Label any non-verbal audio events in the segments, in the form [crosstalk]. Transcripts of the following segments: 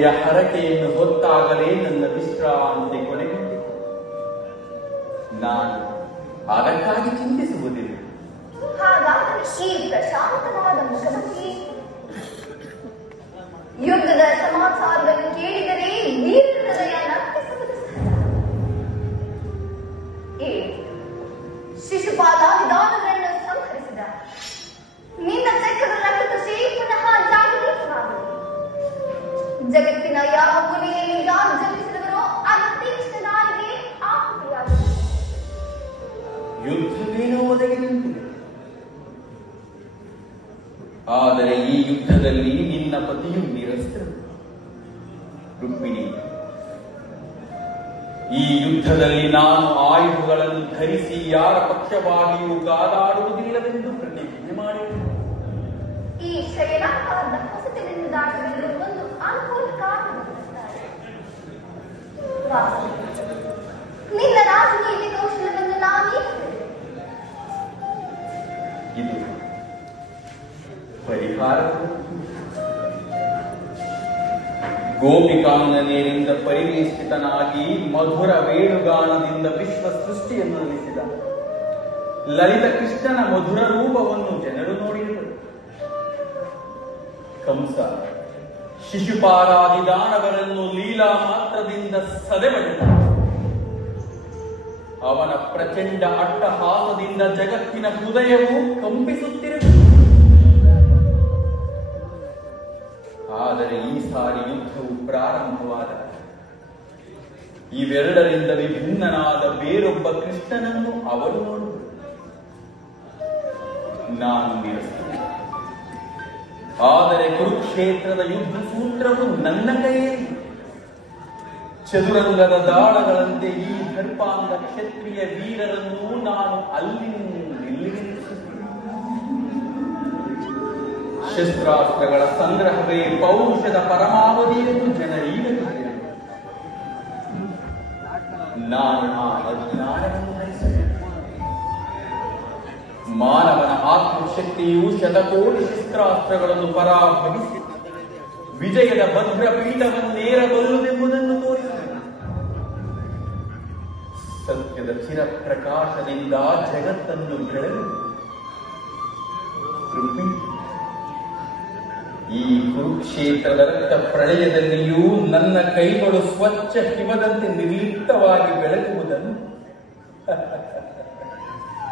ತಂದೆಯ ಹರಕೆಯನ್ನು ಹೊತ್ತಾಗಲೇ ನನ್ನ ವಿಶ್ರಾಂತಿ ಕೊನೆಗೊಂಡಿತು. ನಾನು ಅದಕ್ಕಾಗಿ ಚಿಂತಿಸುವುದಿಲ್ಲ. ಹಾಗಾದರೆ ಈ ಪ್ರಶಾಂತವಾದ ಯುದ್ಧದ ಸಮಾಚಾರವನ್ನು ಕೇಳಿದರೆ ವೀರ ಶಿಶುಪಾಲ ಯುದ್ಧದಲ್ಲಿ ನಿನ್ನ ಪತಿಯು ನಿರಸ್ತರು. ರುಕ್ಮಿಣಿ, ಈ ಯುದ್ಧದಲ್ಲಿ ನಾನು ಆಯುಧಗಳನ್ನು ಧರಿಸಿ ಯಾರ ಪಕ್ಷವಾಗಿಯೂ ಕಾದಾಡುವುದಿಲ್ಲವೆಂದು ಪ್ರತಿಜ್ಞೆ ಮಾಡಿದರು ಈ ದಾಟಲು ಒಂದು ಅನುಕೂಲ ಪರಿಹಾರ ಪರಿವೇಷಿತನಾಗಿ ಮಧುರ ವೇಣುಗಾನದಿಂದ ವಿಶ್ವ ಸೃಷ್ಟಿಯನ್ನು ನಡೆಸಿದ ಲಲಿತ ಕೃಷ್ಣನ ಮಧುರ ರೂಪವನ್ನು ಜನರು ನೋಡಿದರು. ಕಂಸ ಶಿಶುಪಾರಾದಿ ದಾನವರನ್ನು ಲೀಲಾ ಮಾತ್ರದಿಂದ ಸದೆಬಡಿದ. ಅವನ ಪ್ರಚಂಡ ಅಟ್ಟಹಾಸದಿಂದ ಜಗತ್ತಿನ ಹೃದಯವು ಕಂಪಿಸುತ್ತಿರದು ಇವೆರಡರಿಂದ ವಿಭಿನ್ನನಾದ ಬೇರೊಬ್ಬ ಕೃಷ್ಣನನ್ನು ಅವರು ನೋಡಿದರು. ನಾನು ಆದರೆ ಕುರುಕ್ಷೇತ್ರದ ಯುದ್ಧ ಸೂತ್ರವು ನನ್ನ ಕೈಯಲ್ಲಿ ಚದುರಂಗದ ದಾಳಗಳಂತೆ ಈ ದರ್ಪಾಂಗ ಕ್ಷತ್ರಿಯ ವೀರರನ್ನು ನಾನು ಅಲ್ಲಿ ಶಸ್ತ್ರಾಸ್ತ್ರಗಳ ಸಂಗ್ರಹವೇ ಪೌರುಷದ ಪರಮಾವಧಿ ಆತ್ಮಶಕ್ತಿಯು ಶತಕೋಟಿ ಶಸ್ತ್ರಾಸ್ತ್ರಗಳನ್ನು ಪರಾಭವಿಸಿ ವಿಜಯದ ಭದ್ರ ಪೀಠವನ್ನೇರಬಲ್ಲುದೆಂಬುದನ್ನು ತೋರಿಸಿದ. ಸತ್ಯದ ಚಿರಪ್ರಕಾಶದಿಂದ ಜಗತ್ತನ್ನು ಬೆಳೆದು ಈ ಕುರುಕ್ಷೇತ್ರದ ರಕ್ತ ಪ್ರಳಯದಲ್ಲಿಯೂ ನನ್ನ ಕೈಗಳು ಸ್ವಚ್ಛ ಹಿಮದಂತೆ ನಿರ್ಲಿಪ್ತವಾಗಿ ಬೆಳಗುವುದನ್ನು. [laughs]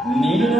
ನೀನು